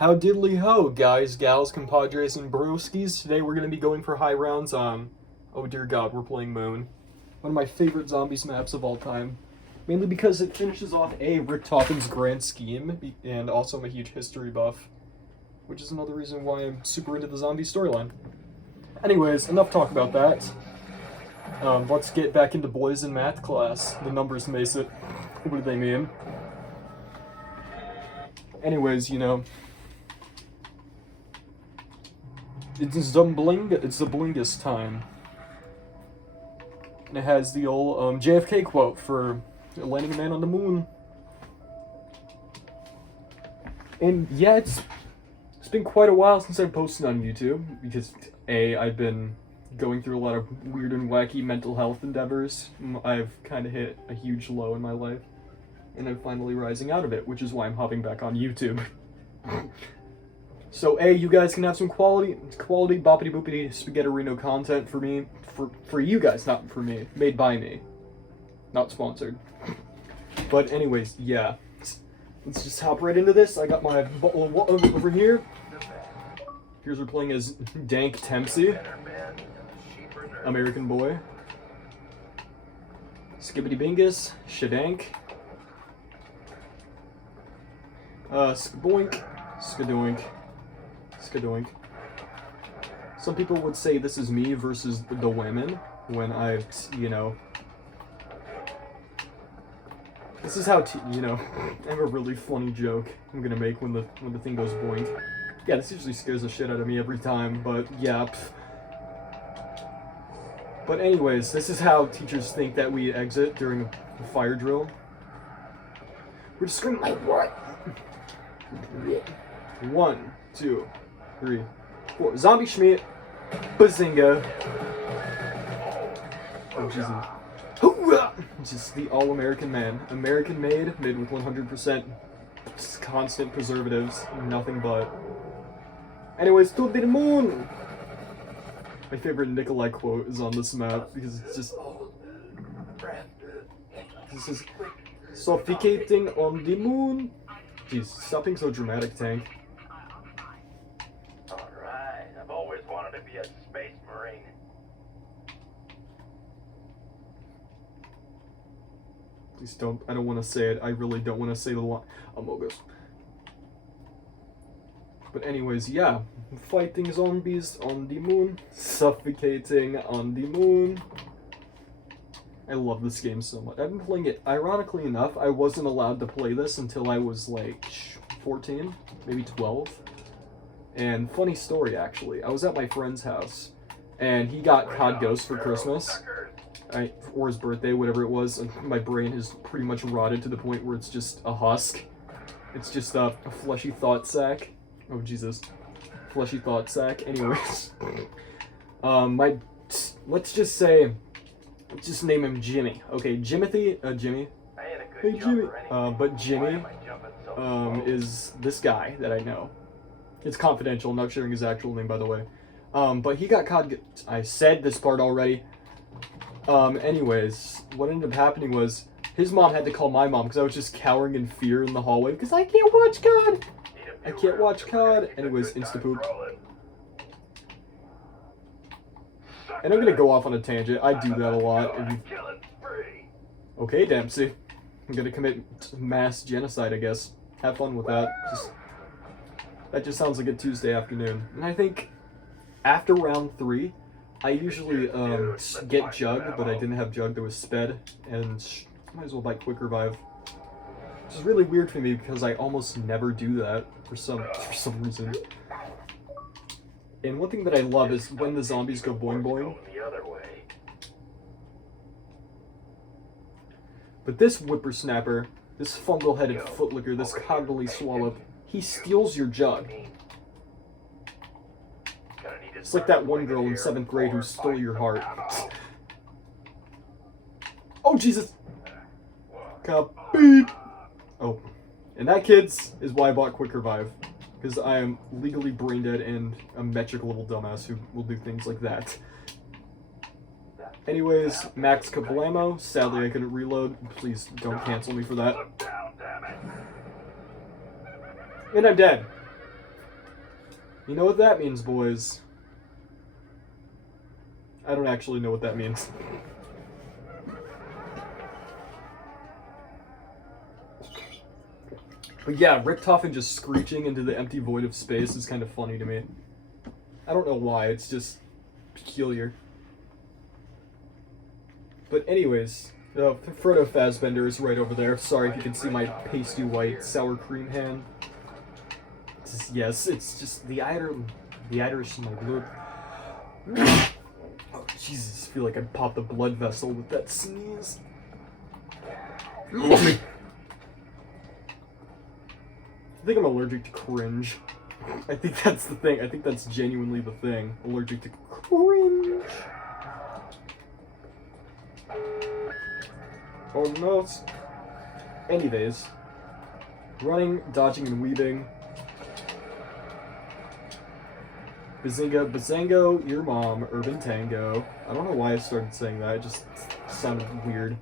How diddly ho, guys, gals, compadres, and broskies. Today we're going to be going for high rounds on, oh dear god, we're playing Moon. One of my favorite zombies maps of all time. Mainly because it finishes off A, Rick Toffin's grand scheme, and also I'm a huge history buff. Which is another reason why I'm super into the zombie storyline. Anyways, enough talk about that. Let's get back into boys in math class. The numbers mace it. What do they mean? Anyways, it's the blingus time. And it has the old JFK quote for landing a man on the moon. And yeah, it's been quite a while since I've posted on YouTube, because A, I've been going through a lot of weird and wacky mental health endeavors. I've kind of hit a huge low in my life, and I'm finally rising out of it, which is why I'm hopping back on YouTube. So A, you guys can have some quality boppity boopity spaghettirino content for me, for you guys, not for me, made by me, not sponsored. But anyways, yeah, let's just hop right into this. I got my bottle of water over here. Here's we're playing as Dank Tempsey, American boy. Skibbity Bingus, Shadank. Skaboink, Skadoink, Skadoink. Some people would say this is me versus the women when I, this is how, I have a really funny joke I'm gonna make when the thing goes boink. Yeah, this usually scares the shit out of me every time, but yeah. But anyways, this is how teachers think that we exit during a fire drill. We're just screaming like what? 1, 2, 3, 4. Zombie Schmidt. Bazinga. Oh, Jesus. Hoorah! Just the all-American man. American made with 100% constant preservatives. Nothing but. Anyways, to the moon! My favorite Nikolai quote is on this map because it's just. This is suffocating on the moon. Jeez, stop being so dramatic, Tank. Alright, I've always wanted to be a space marine. Please don't. I don't want to say it. I really don't want to say the line. Amogus. But anyways, yeah. Fighting zombies on the moon. Suffocating on the moon. I love this game so much. I've been playing it. Ironically enough, I wasn't allowed to play this until I was like 14, maybe 12. And funny story, actually. I was at my friend's house, and he got COD Ghost for Christmas. Or his birthday, whatever it was. And my brain has pretty much rotted to the point where it's just a husk. It's just a fleshy thought sack. Oh, Jesus. Fleshy thought sack. Anyways. Let's just name him Jimmy. Okay, Jimmy. Hey, Jimmy. But Jimmy, is this guy that I know. It's confidential, I'm not sharing his actual name, by the way. But he got COD. I said this part already. Anyways, what ended up happening was his mom had to call my mom because I was just cowering in fear in the hallway because I can't watch COD. I can't watch COD. Anyways, insta-poop. And I'm gonna go off on a tangent. I do that a lot. Okay, Dempsey. I'm gonna commit mass genocide, I guess. Have fun with that. That just sounds like a Tuesday afternoon. And I think after round 3, I usually get Jug, but I didn't have Jug. There was Sped, and might as well buy Quick Revive. Which is really weird for me because I almost never do that for some reason. And one thing that I love is when the zombies go boing boing. But this whippersnapper, this fungal-headed footlicker, this coggly swallop, he steals your Jug. It's like that one girl in 7th grade who stole your heart. Oh, Jesus! Beep! Oh. And that, kids, is why I bought Quick Revive. Because I am legally brain dead and a metric level dumbass who will do things like that. Anyways, max kablamo. Sadly, I couldn't reload. Please don't cancel me for that. And I'm dead. You know what that means, boys? I don't actually know what that means. But yeah, Richtofen just screeching into the empty void of space is kind of funny to me. I don't know why, it's just peculiar. But anyways, Frodo Fazbender is right over there. Sorry if you can see my pasty white sour cream hand. Yes, it's just the Irish in my blood. Oh, Jesus, I feel like I popped a blood vessel with that sneeze. I think I'm allergic to cringe. I think that's the thing. I think that's genuinely the thing. Allergic to cringe. Oh no. Anyways. Running, dodging, and weaving. Bazinga, Bazango, your mom, Urban Tango. I don't know why I started saying that, it just sounded weird.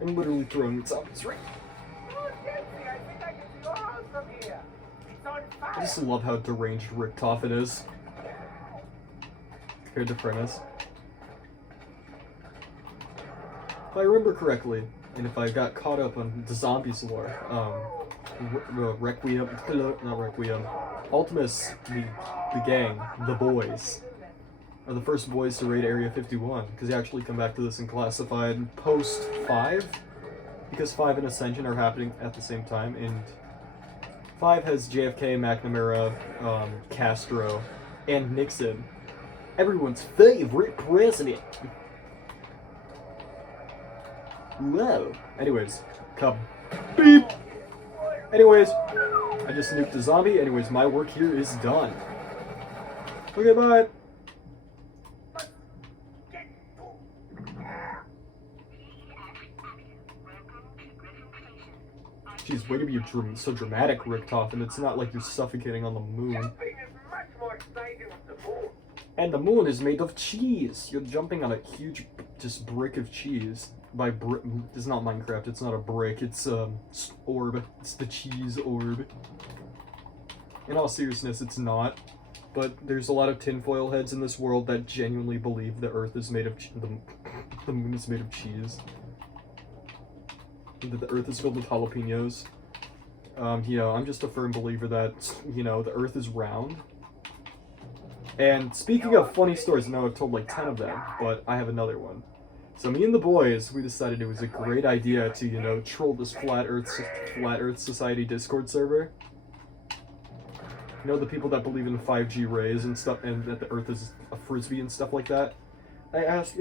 I'm literally throwing zombies right. I just love how deranged Richtofen is. Compared to Prentice. If I remember correctly, and if I got caught up on the zombies lore, Requiem, not Requiem, Ultimus, the gang, the boys, are the first boys to raid Area 51, because they actually come back to this in Classified post 5, because 5 and Ascension are happening at the same time, and 5 has JFK, McNamara, Castro, and Nixon, everyone's favorite president. Whoa. Anyways, come. Beep! Anyways, I just nuked a zombie. Anyways, my work here is done. Okay, bye. Jeez, way to be so dramatic, Richtofen. It's not like you're suffocating on the moon. And the moon is made of cheese. You're jumping on a huge, just brick of cheese. By brick, it's not Minecraft. It's not a brick. It's orb. It's the cheese orb. In all seriousness, it's not. But there's a lot of tinfoil heads in this world that genuinely believe the Earth is made of the moon is made of cheese. That the Earth is filled with jalapenos. You know, I'm just a firm believer that the Earth is round. And speaking of funny stories, I know I've told like 10 of them, but I have another one. So me and the boys, we decided it was a great idea to, troll this Flat Earth Society Discord server. You know, the people that believe in 5G rays and stuff, and that the Earth is a frisbee and stuff like that. I asked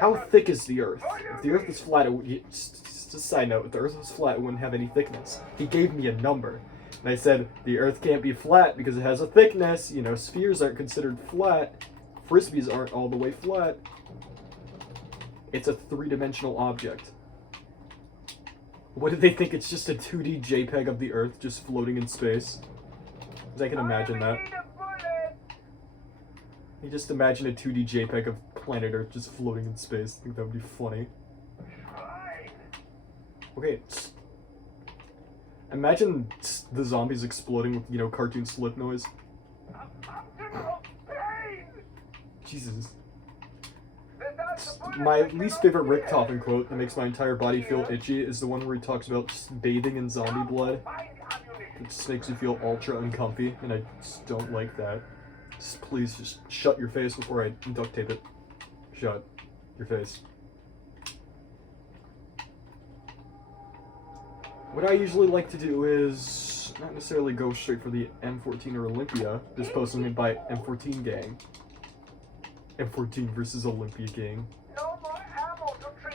how thick is the Earth? If the Earth is flat, just a side note, if the Earth was flat, it wouldn't have any thickness. He gave me a number. And I said, the Earth can't be flat because it has a thickness. Spheres aren't considered flat. Frisbees aren't all the way flat. It's a three-dimensional object. What do they think? It's just a 2D JPEG of the Earth just floating in space? Because I can imagine that. You just imagine a 2D JPEG of planet Earth just floating in space. I think that would be funny. Okay. Imagine the zombies exploding with, cartoon slip noise. Jesus. My least favorite Richtofen quote that makes my entire body feel itchy is the one where he talks about just bathing in zombie blood. It just makes me feel ultra uncomfy, and I just don't like that. Please just shut your face before I duct tape it. Shut your face. What I usually like to do is not necessarily go straight for the M14 or Olympia. This post is made by M14 Gang. M14 versus Olympia Gang.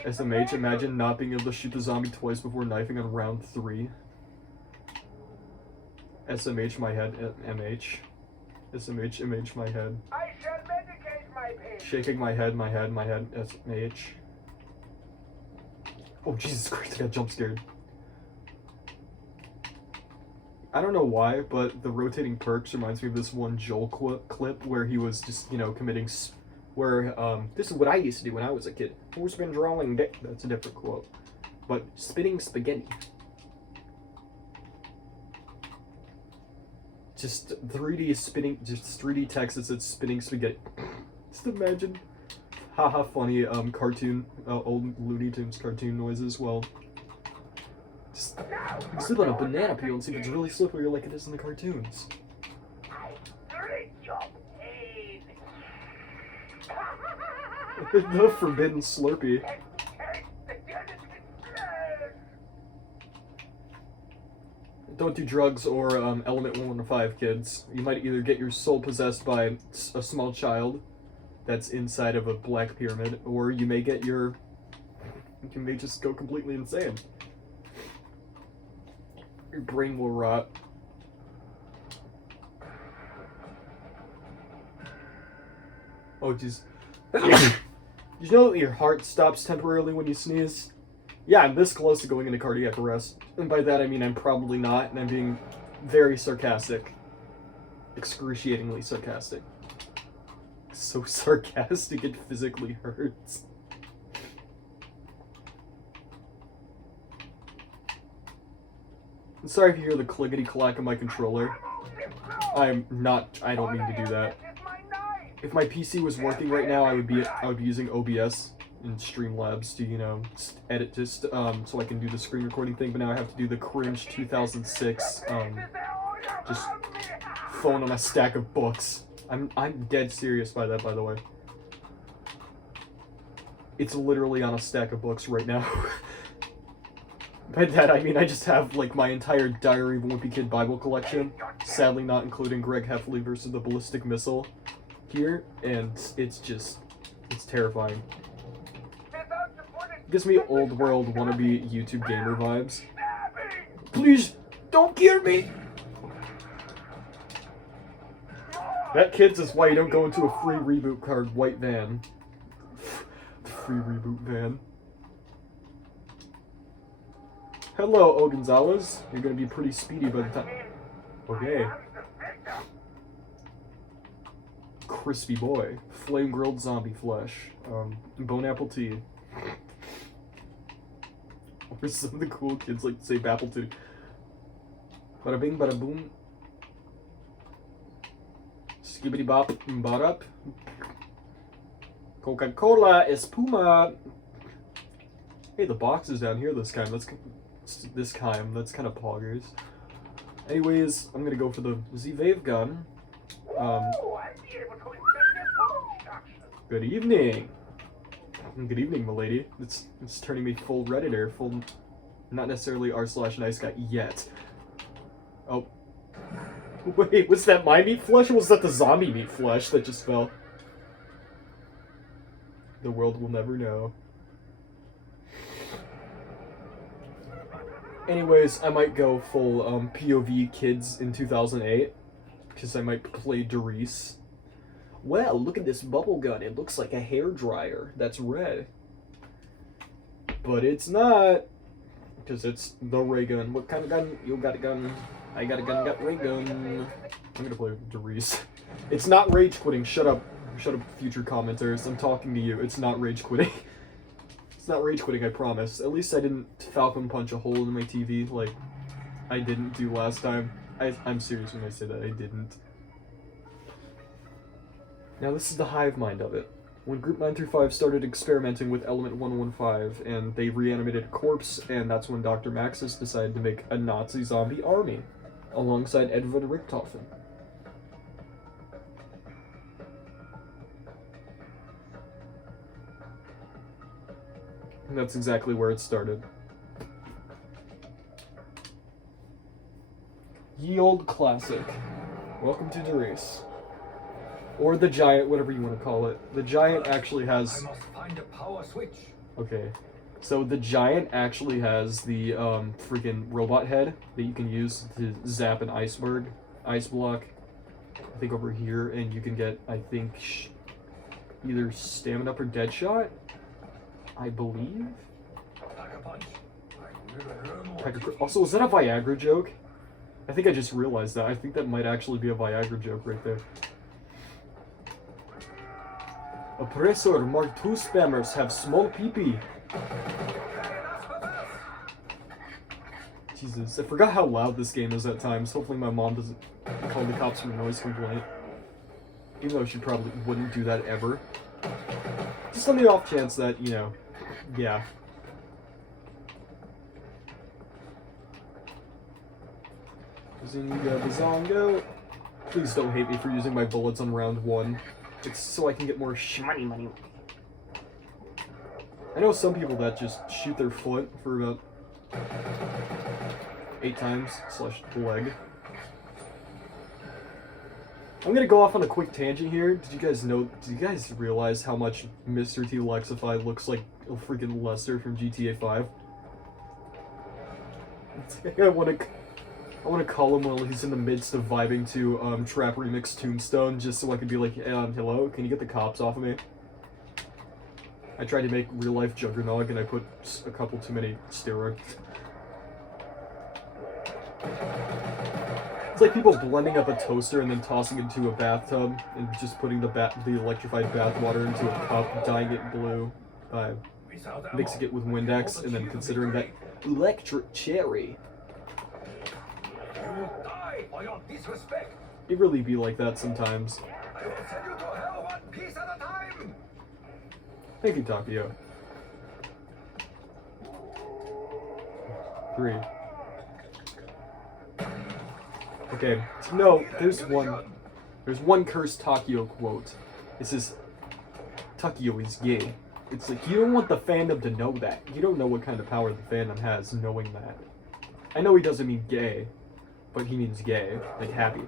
SMH, imagine not being able to shoot the zombie twice before knifing on round 3. SMH, my head, MH. SMH, MH, my head. I shall medicate my patient. Shaking my head, SMH. Oh, Jesus Christ, I got jump scared. I don't know why, but the rotating perks reminds me of this one Joel clip where he was just, committing... this is what I used to do when I was a kid. Who's been drawing dick? That's a different quote. But spitting spaghetti. just 3D spinning, just 3D text that says spinning spaghetti. Just imagine, haha, funny cartoon, old Looney Tunes cartoon noises. Well, just slip on a banana peel and see if it's really slippery like it is in the cartoons. The forbidden Slurpee. Don't do drugs or element 115, kids. You might either get your soul possessed by a small child that's inside of a black pyramid, or you may get you may just go completely insane. Your brain will rot. Oh, jeez. Did you know that your heart stops temporarily when you sneeze? Yeah, I'm this close to going into cardiac arrest. And by that I mean I'm probably not, and I'm being very sarcastic. Excruciatingly sarcastic. So sarcastic it physically hurts. I'm sorry if you hear the clickety-clack of my controller. I don't mean to do that. If my PC was working right now, I would be using OBS and Streamlabs to, you know, edit so I can do the screen recording thing, but now I have to do the cringe 2006 just phone on a stack of books. I'm dead serious by that, by the way. It's literally on a stack of books right now. By that I mean I just have like my entire Diary of a Wimpy Kid Bible collection, sadly not including Greg Heffley versus the Ballistic Missile here, and it's terrifying. Gives me old world wannabe YouTube gamer vibes. Please, don't kill me! That, kids, is why you don't go into a free reboot card white van. Free reboot van. Hello, O Gonzalez. You're gonna be pretty speedy by the time. Okay. Crispy boy. Flame grilled zombie flesh. Bone apple tea. Or some of the cool kids like to say apple tea. Bada bing, bada boom. Skibbity bop, bop. Coca-Cola Espuma. Hey, the box is down here this time. That's kind of poggers. Anyways, I'm gonna go for the Z-Wave gun. Good evening. Good evening, milady. It's turning me full Redditor, full, not necessarily r/nice guy yet. Oh. Wait, was that my meat flesh or was that the zombie meat flesh that just fell? The world will never know. Anyways, I might go full POV kids in 2008, because I might play Doris. Well, look at this bubble gun. It looks like a hairdryer that's red. But it's not, because it's the ray gun. What kind of gun? You got a gun. I got a gun, got ray gun. I'm gonna play Doris. It's not rage quitting. Shut up. Shut up, future commenters. I'm talking to you. It's not rage quitting. It's not rage quitting, I promise. At least I didn't Falcon punch a hole in my TV like I didn't do last time. I'm serious when I say that. I didn't. Now this is the hive mind of it. When Group 9 through 5 started experimenting with Element 115, and they reanimated a corpse, and that's when Dr. Maxis decided to make a Nazi zombie army, alongside Edward Richthofen. And that's exactly where it started. Ye old classic. Welcome to Doris. Or the Giant, whatever you want to call it. The Giant actually has... I must find a power switch. Okay. So the Giant actually has the freaking robot head that you can use to zap an ice block. I think over here, and you can get, I think, either Stamina Up or Deadshot, I believe. Also, is that a Viagra joke? I think I just realized that. I think that might actually be a Viagra joke right there. Oppressor Mark II spammers have small pee-pee. Jesus, I forgot how loud this game is at times. Hopefully my mom doesn't call the cops for a noise complaint. Even though she probably wouldn't do that ever. Just on the off chance that, you know, yeah. Zinga Bazongo. Please don't hate me for using my bullets on round 1. It's so I can get more shmoney money. I know some people that just shoot their foot for about 8 times / the leg. I'm gonna go off on a quick tangent here. Did you guys realize how much Mr. T. Lexify looks like a freaking Lester from GTA 5? I wanna call him while he's in the midst of vibing to Trap Remix Tombstone, just so I could be like, hello, can you get the cops off of me? I tried to make real life Juggernog and I put a couple too many steroids. It's like people blending up a toaster and then tossing it into a bathtub and just putting the electrified bath water into a cup, dyeing it blue, mixing it with Windex, and then considering that electric cherry. It really be like that sometimes. I will send you to hell one piece at a time. Thank you, Takio. 3. Okay, no, there's one cursed Takio quote. It says, Takio is gay. It's like, you don't want the fandom to know that. You don't know what kind of power the fandom has knowing that. I know he doesn't mean gay, but he means gay, like happy.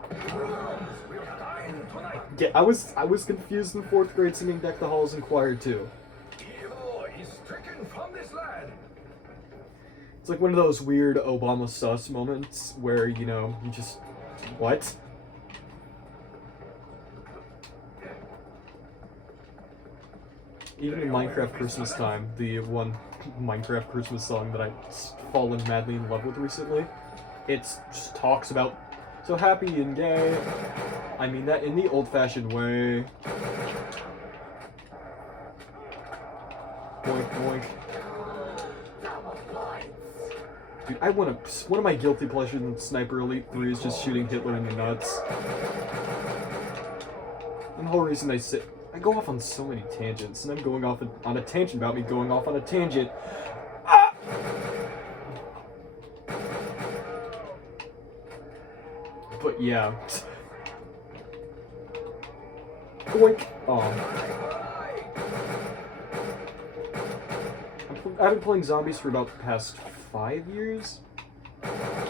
Yeah, I was confused in 4th grade singing Deck the Halls in choir too. Evil is stricken from this land. It's like one of those weird Obama sus moments where, you know, you just, what? Even in Minecraft Christmas time, the one Minecraft Christmas song that I've fallen madly in love with recently, it just talks about so happy and gay. I mean that in the old-fashioned way. Boink, boink. Dude, one of my guilty pleasures in Sniper Elite 3 is just shooting Hitler in the nuts. And the whole reason I go off on so many tangents, and I'm going off on a tangent about me going off on a tangent. Ah! But yeah. Boink. I've been playing zombies for about the past 5 years,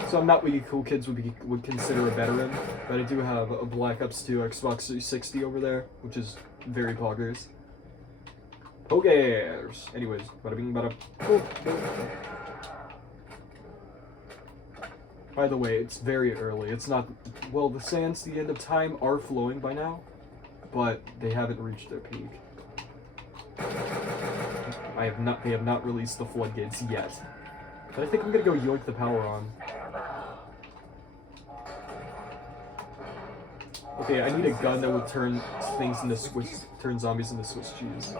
so I'm not what you cool kids would consider a veteran, but I do have a Black Ops 2 Xbox 360 over there, which is very poggers. Poggers! Anyways, bada bing bada boop, boop. By the way, it's very early. It's not, well, the sands, the end of time, are flowing by now, but they haven't reached their peak. They have not released the floodgates yet. But I think I'm gonna go yoink the power on. Okay, I need a gun that would turn zombies into Swiss cheese.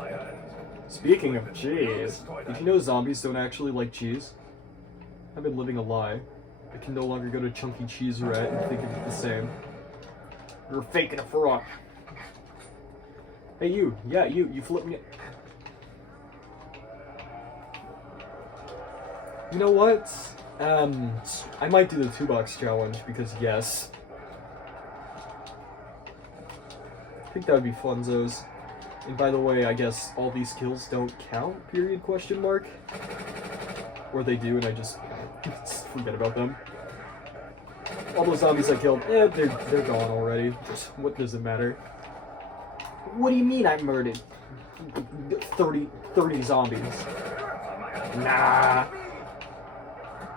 Speaking of cheese, did you know zombies don't actually like cheese? I've been living a lie. I can no longer go to Chunky Cheese Rat and think of it the same. You're faking a fraud. Hey you, yeah, you flipped me. You know what? I might do the 2-box challenge because yes. I think that would be funzos. And by the way, I guess all these kills don't count, period, question mark? Or they do and I just forget about them. All those zombies I killed, they're gone already. What does it matter? What do you mean I murdered 30 zombies? Nah.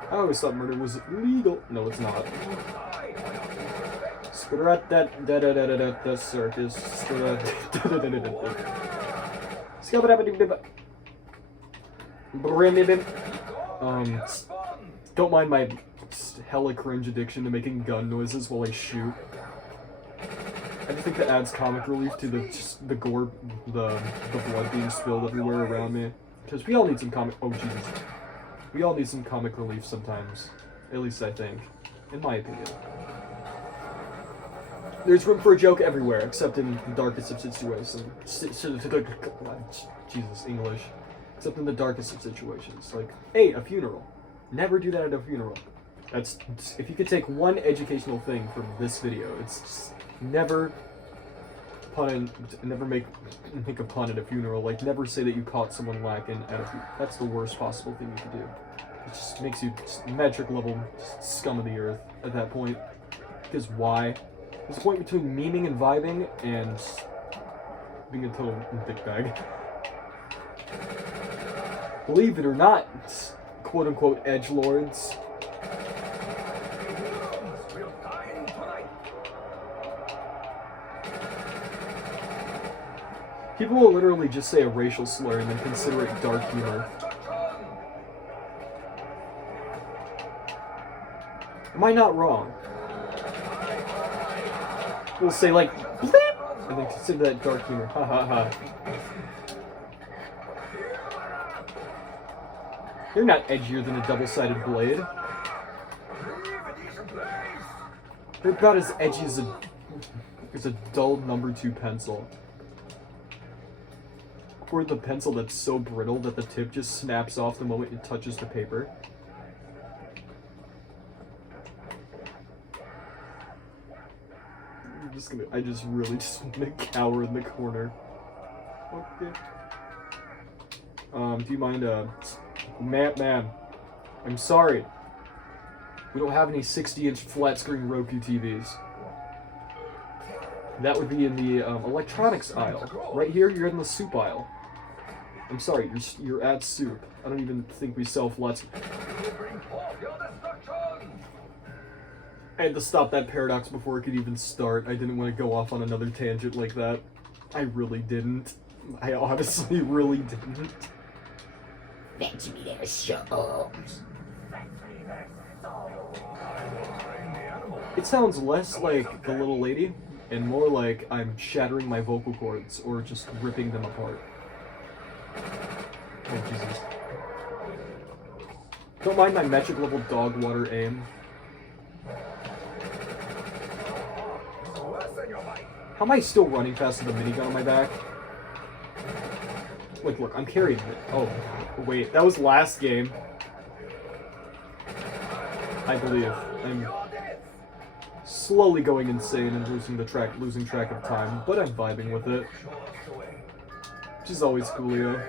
I always thought murder was legal. No, it's not. Scrat that circus. Don't mind my hella cringe addiction to making gun noises while I shoot. I just think that adds comic relief to the gore, the blood being spilled everywhere around me. Because we all need some comic. Oh Jesus. We all need some comic relief sometimes. At least I think. In my opinion. There's room for a joke everywhere, except in the darkest of situations. Jesus, English. Except in the darkest of situations. Like, hey, a funeral. Never do that at a funeral. That's, if you could take one educational thing from this video, it's just never make a pun at a funeral. Like, never say that you caught someone lacking at a funeral. That's the worst possible thing you could do. It just makes you metric level scum of the earth at that point. Because why? There's a point between memeing and vibing and being a total dickbag. Believe it or not, quote-unquote edgelords. People will literally just say a racial slur and then consider it dark humor. Am I not wrong? We'll say like, bleep, and then consider that dark humor. Ha ha ha. They're not edgier than a double-sided blade. They're about as edgy as a dull number 2 pencil. Or the pencil that's so brittle that the tip just snaps off the moment it touches the paper. I just really just want to cower in the corner. Okay. Do you mind, ma'am, I'm sorry. We don't have any 60-inch flat-screen Roku TVs. That would be in the electronics aisle. Right here, you're in the soup aisle. I'm sorry, you're at soup. I don't even think we sell flats. I had to stop that paradox before it could even start. I didn't want to go off on another tangent like that. I really didn't. I honestly really didn't. Fetch me their souls. It sounds less like the little lady and more like I'm shattering my vocal cords or just ripping them apart. Oh, Jesus. Don't mind my metric level dog water aim. How am I still running fast with a minigun on my back? Look, I'm carrying it. Oh, wait, that was last game. I believe. I'm slowly going insane and losing track of time, but I'm vibing with it. Which is always coolio.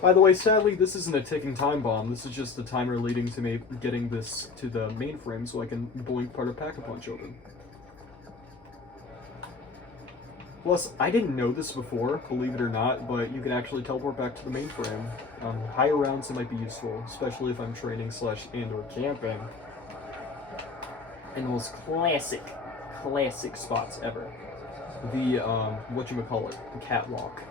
By the way, sadly, this isn't a ticking time bomb. This is just the timer leading to me getting this to the mainframe so I can blink part of Pack-a-Punch open. Plus, I didn't know this before, believe it or not, but you can actually teleport back to the mainframe. Higher rounds it might be useful, especially if I'm training /and/or camping. In the most classic spots ever. The, whatchamacallit, the catwalk.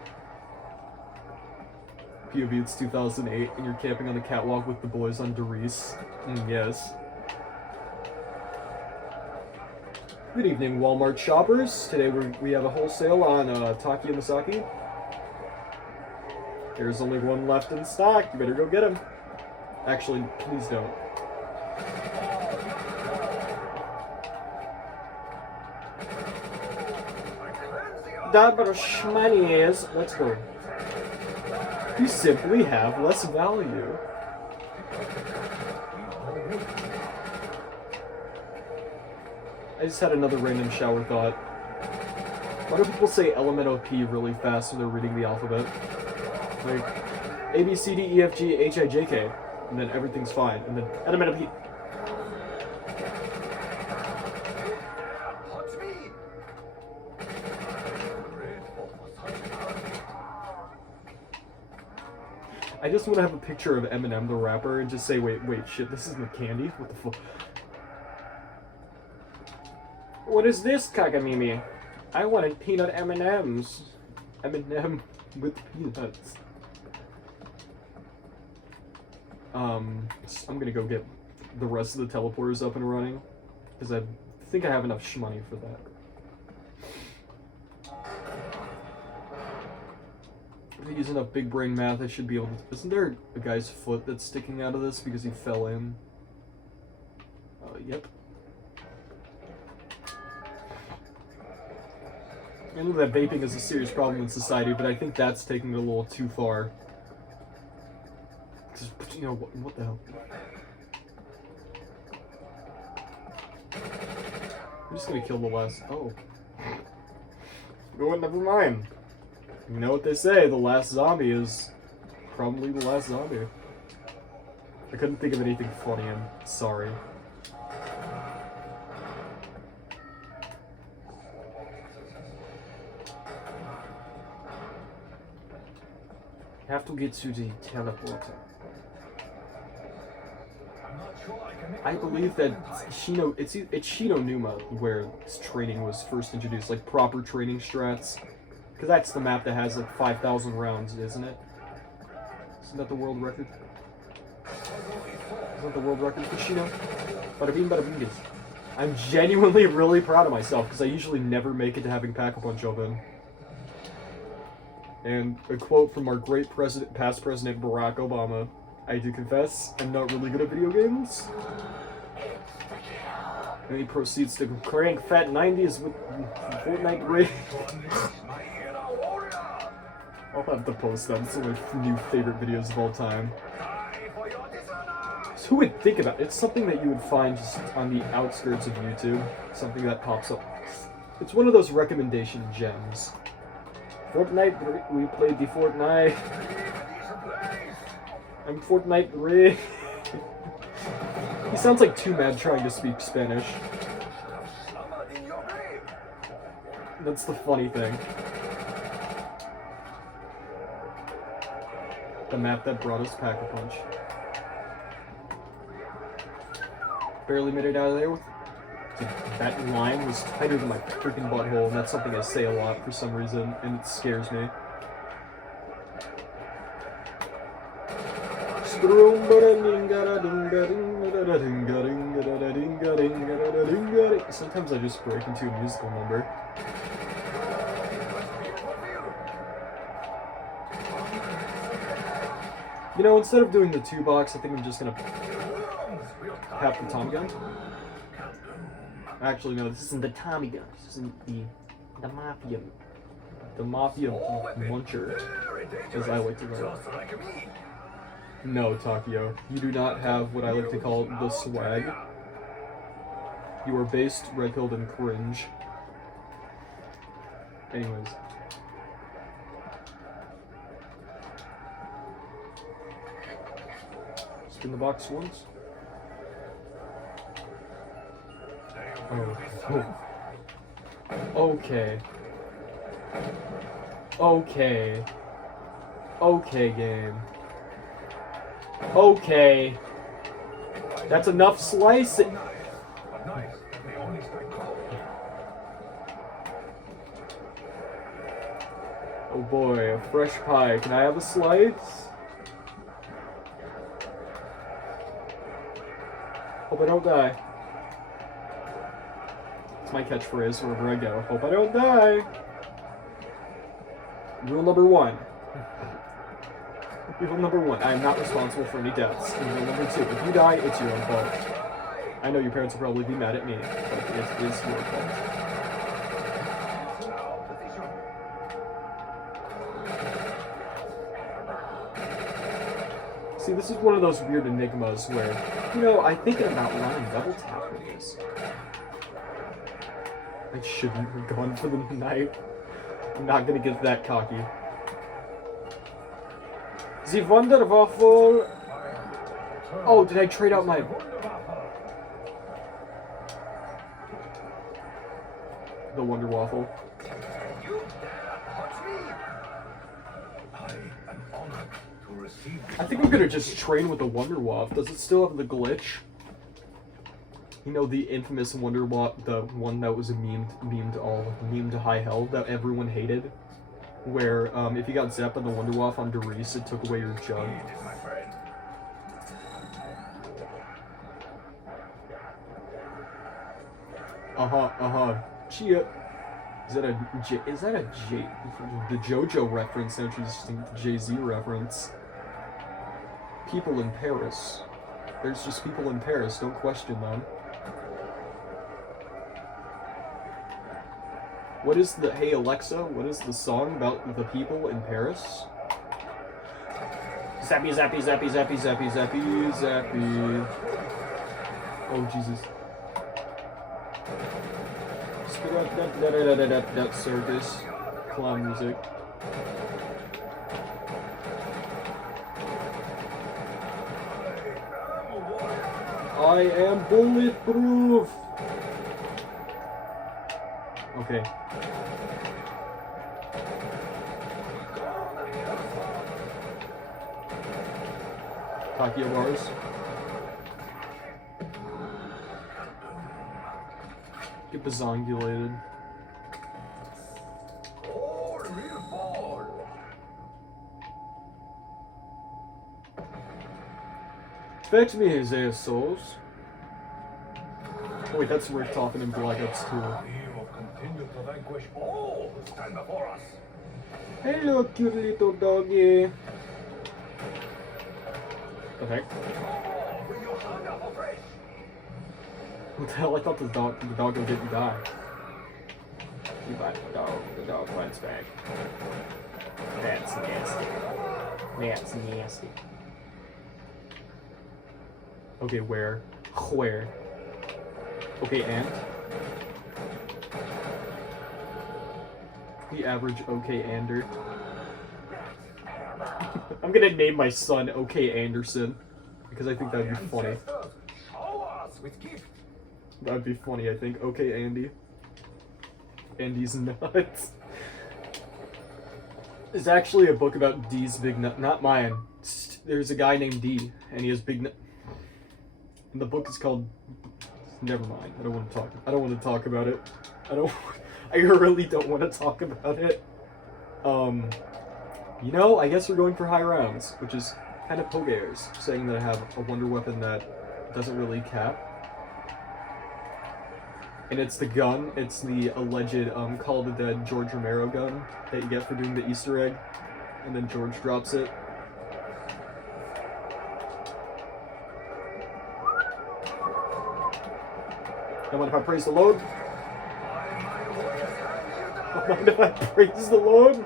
POV, it's 2008, and you're camping on the catwalk with the boys on Doris. Yes. Good evening, Walmart shoppers. Today we have a wholesale on Taki Masaki. There's only one left in stock. You better go get him. Actually, please don't. Double shmoney. Let's go. You simply have less value. I just had another random shower thought. Why do people say LMNOP really fast when they're reading the alphabet? Like, A, B, C, D, E, F, G, H, I, J, K, and then everything's fine, and then LMNOP. I just want to have a picture of Eminem, the rapper, and just say, wait, shit, this isn't candy? What the fuck? What is this, Kagamimi? I wanted peanut M&Ms. M&M with peanuts. I'm gonna go get the rest of the teleporters up and running, because I think I have enough shmoney for that. If I use enough big brain math, I should be able to... Isn't there a guy's foot that's sticking out of this because he fell in? Yep. I know that vaping is a serious problem in society, but I think that's taking it a little too far. Just, you know, what the hell? I'm just gonna kill the last. Oh. Oh, never mind. You know what they say, the last zombie is probably the last zombie. I couldn't think of anything funny, I'm sorry. Have to get to the teleporter. I believe that it's Shino Numa where training was first introduced, like proper training strats. Because that's the map that has like 5,000 rounds, isn't it? Isn't that the world record? Isn't that the world record for Shino? Bada bing, bada bingus. I'm genuinely really proud of myself because I usually never make it to having Pack-a-Punch open. And a quote from our great president, past president Barack Obama: "I do confess, I'm not really good at video games." And he proceeds to crank fat 90s with Fortnite rig. I'll have to post that. It's one of my new favorite videos of all time. So who would think about it? It's something that you would find just on the outskirts of YouTube. Something that pops up. It's one of those recommendation gems. Fortnite, we played the Fortnite. I'm Fortnite Rig. He sounds like Too Mad trying to speak Spanish. That's the funny thing. The map that brought us Pack-a-Punch. Barely made it out of there with... That line was tighter than my freaking butthole, and that's something I say a lot for some reason, and it scares me. Sometimes I just break into a musical number. You know, instead of doing the 2-box, I think I'm just gonna tap the Tommy gun. Actually, no, this isn't the Tommy gun. This isn't the Mafia. The Mafia Muncher, as I like to call it. No, Takio, you do not have what I like to call the swag. You are based, red-pilled, and cringe. Anyways. Spin the box once. Oh. Okay. Okay. Okay, game. Okay. That's enough slicing. Oh boy, a fresh pie. Can I have a slice? Hope I don't die. It's my catchphrase wherever I go. Hope I don't die. Rule number 1. Rule number 1. I am not responsible for any deaths. And rule number 2. If you die, it's your own fault. I know your parents will probably be mad at me, but it is your fault. See, this is one of those weird enigmas where, you know, I'm thinking about running double tap with this. I shouldn't have gone for the knife. I'm not gonna get that cocky. The Wonder Waffle. Oh, did I trade out my... The Wonder Waffle. I think I'm gonna just train with the Wonder Waffle. Does it still have the glitch? You know, the infamous Wonder Waffle, the one that was a memed high hell that everyone hated? Where, if you got zapped on the Wonder Waffle on Derice, it took away your jug. Chia. Is that a J? The JoJo reference, interesting Jay-Z reference. People in Paris. There's just people in Paris, don't question them. What is the, hey Alexa, what is the song about the people in Paris? Zappy, zappy, zappy, zappy, zappy, zappy, zappy. Oh, Jesus. That circus. Clown music. I am bulletproof! Okay. Takia bars. Get bazongulated. Fetch me his assholes. Oh, wait, that's Rick talking in Black Ops 2. We will continue to vanquish all who stand before us. Hello, cute little doggy. Okay. With your hand up, afresh. What the hell? I thought the dog didn't die. You bite the dog fights back. That's nasty. That's nasty. Okay, where? Where? Okay, and? The average okay ander. I'm gonna name my son Okay Anderson because I think that'd be funny. Show us with gift. That'd be funny, I think. Okay, Andy. Andy's nuts. It's actually a book about D's big nut. Not mine. There's a guy named D, and he has big nut. And the book is called. Never mind. I don't want to talk. I don't want to talk about it. I don't. I really don't want to talk about it. You know, I guess we're going for high rounds, which is kind of pogares, saying that I have a wonder weapon that doesn't really cap. And it's the gun, it's the alleged Call of the Dead George Romero gun that you get for doing the Easter egg, and then George drops it. Don't mind if I praise the Lord? Don't mind if I praise the Lord?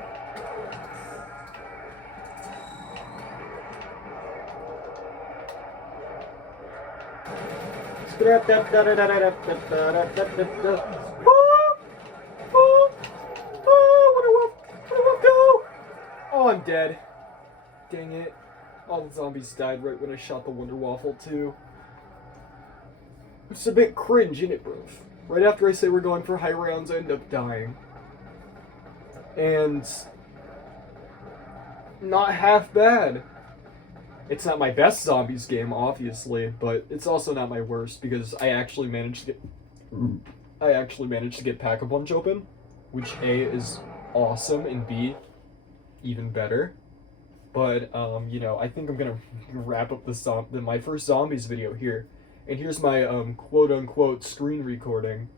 Oh, I'm dead. Dang it. All the zombies died right when I shot the Wonder Waffle, too. It's a bit cringe, isn't it, bro? Right after I say we're going for high rounds, I end up dying. And not half bad. It's not my best zombies game, obviously, but it's also not my worst because I actually managed to get Pack-a-Punch open, which A is awesome and B even better. But you know, I think I'm gonna wrap up my first zombies video here. And here's my quote-unquote screen recording.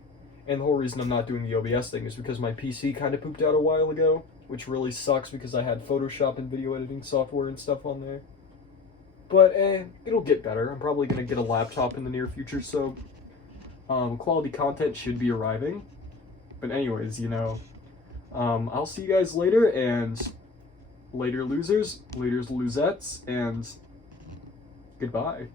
And the whole reason I'm not doing the OBS thing is because my PC kind of pooped out a while ago, which really sucks because I had Photoshop and video editing software and stuff on there. But it'll get better. I'm probably going to get a laptop in the near future, so quality content should be arriving. But anyways, you know, I'll see you guys later, and later losers, later losettes, and goodbye.